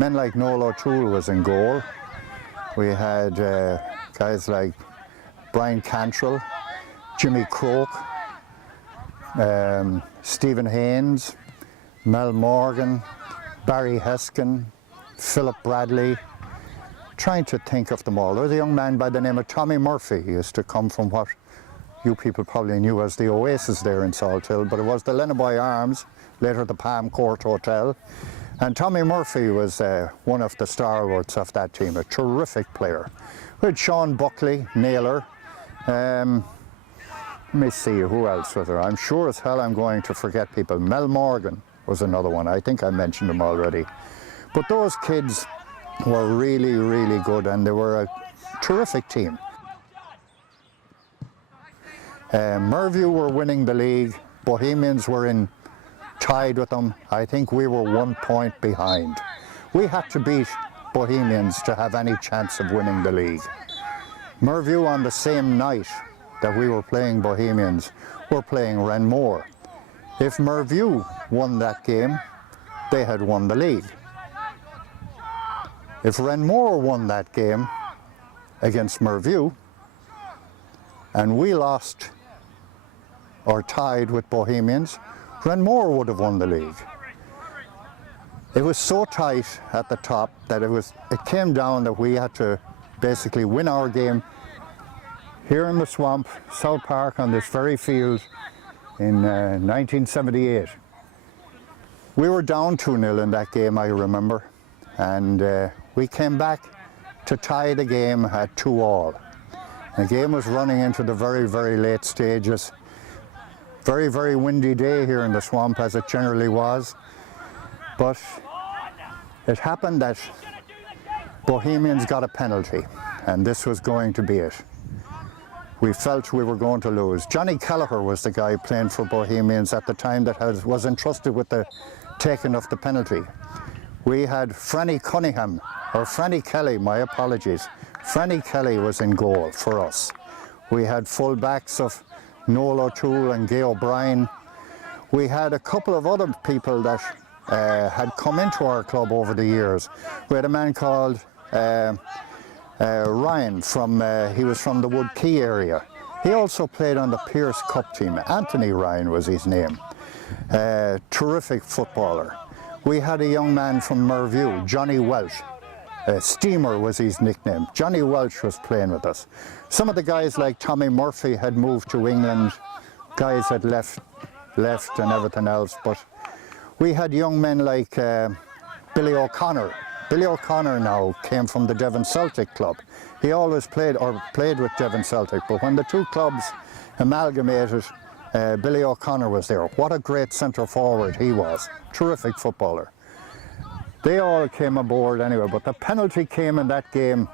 men like Noel O'Toole was in goal. We had guys like Brian Cantrell, Jimmy Croke, Stephen Haynes, Mel Morgan, Barry Heskin, Philip Bradley. Trying to think of them all. There was a young man by the name of Tommy Murphy. He used to come from what you people probably knew as the Oasis there in Salthill, but it was the Lennoboy Arms, later the Palm Court Hotel. And Tommy Murphy was one of the stalwarts of that team, a terrific player. We had Sean Buckley, nailer. Let me see, who else was there? I'm sure as hell I'm going to forget people. Mel Morgan was another one. I think I mentioned him already. But those kids were really, really good, and they were a terrific team. Merview were winning the league. Bohemians were tied with them. I think we were 1 point behind. We had to beat Bohemians to have any chance of winning the league. Merview, on the same night that we were playing Bohemians, were playing Renmore. If Merview won that game, they had won the league. If Renmore won that game against Merview and we lost or tied with Bohemians, Renmore would have won the league. It was so tight at the top that it came down that we had to basically win our game here in the swamp, South Park, on this very field in 1978. We were down 2-0 in that game, I remember, and we came back to tie the game at 2-2. The game was running into the very, very late stages. Very, very windy day here in the swamp, as it generally was. But it happened that Bohemians got a penalty, and this was going to be it. We felt we were going to lose. Johnny Kelleher was the guy playing for Bohemians at the time that was entrusted with the taking of the penalty. We had Franny Cunningham, or Franny Kelly, my apologies. Franny Kelly was in goal for us. We had full backs of Noel O'Toole and Gay O'Brien. We had a couple of other people that had come into our club over the years. We had a man called Ryan, he was from the Wood Key area. He also played on the Pierce Cup team. Anthony Ryan was his name. Terrific footballer. We had a young man from Merview, Johnny Welch. Steamer was his nickname. Johnny Welch was playing with us. Some of the guys like Tommy Murphy had moved to England. Guys had left and everything else. But we had young men like Billy O'Connor. Billy O'Connor now came from the Devon Celtic club. He always played with Devon Celtic, but when the two clubs amalgamated, Billy O'Connor was there. What a great centre forward he was. Terrific footballer. They all came aboard anyway, but the penalty came in that game.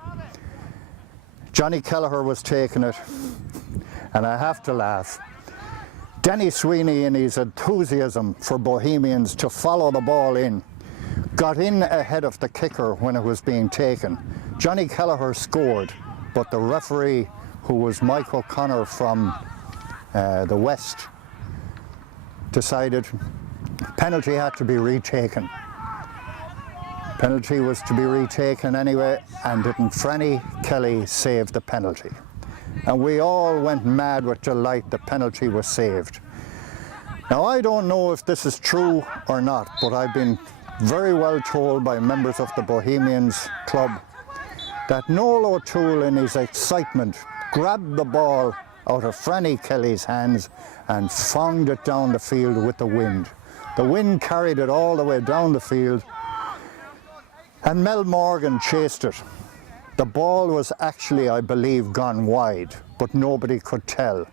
Johnny Kelleher was taking it, and I have to laugh. Denny Sweeney, in his enthusiasm for Bohemians to follow the ball in, got in ahead of the kicker when it was being taken. Johnny Kelleher scored, but the referee, who was Mike O'Connor from the West, decided penalty had to be retaken. Penalty was to be retaken anyway, and didn't Franny Kelly save the penalty. And we all went mad with delight the penalty was saved. Now, I don't know if this is true or not, but I've been very well told by members of the Bohemians club that Noel O'Toole, in his excitement, grabbed the ball out of Franny Kelly's hands and fonged it down the field with the wind. The wind carried it all the way down the field, and Mel Morgan chased it. The ball was actually, I believe, gone wide, but nobody could tell.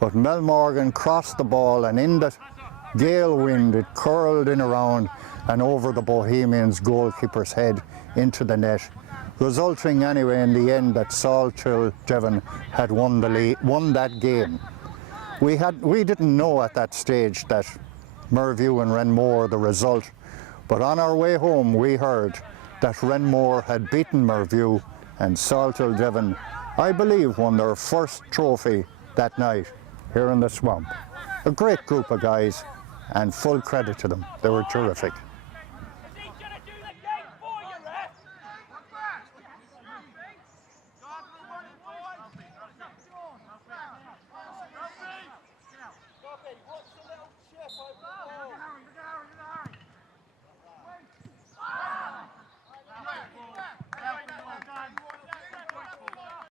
But Mel Morgan crossed the ball, and in the gale wind it curled in around and over the Bohemians goalkeeper's head into the net, resulting anyway in the end that Salthill Devon had won that game. We didn't know at that stage that Merview and Renmore the result, but on our way home we heard that Renmore had beaten Merview, and Salthill Devon, I believe, won their first trophy that night here in the swamp. A great group of guys, and full credit to them. They were terrific.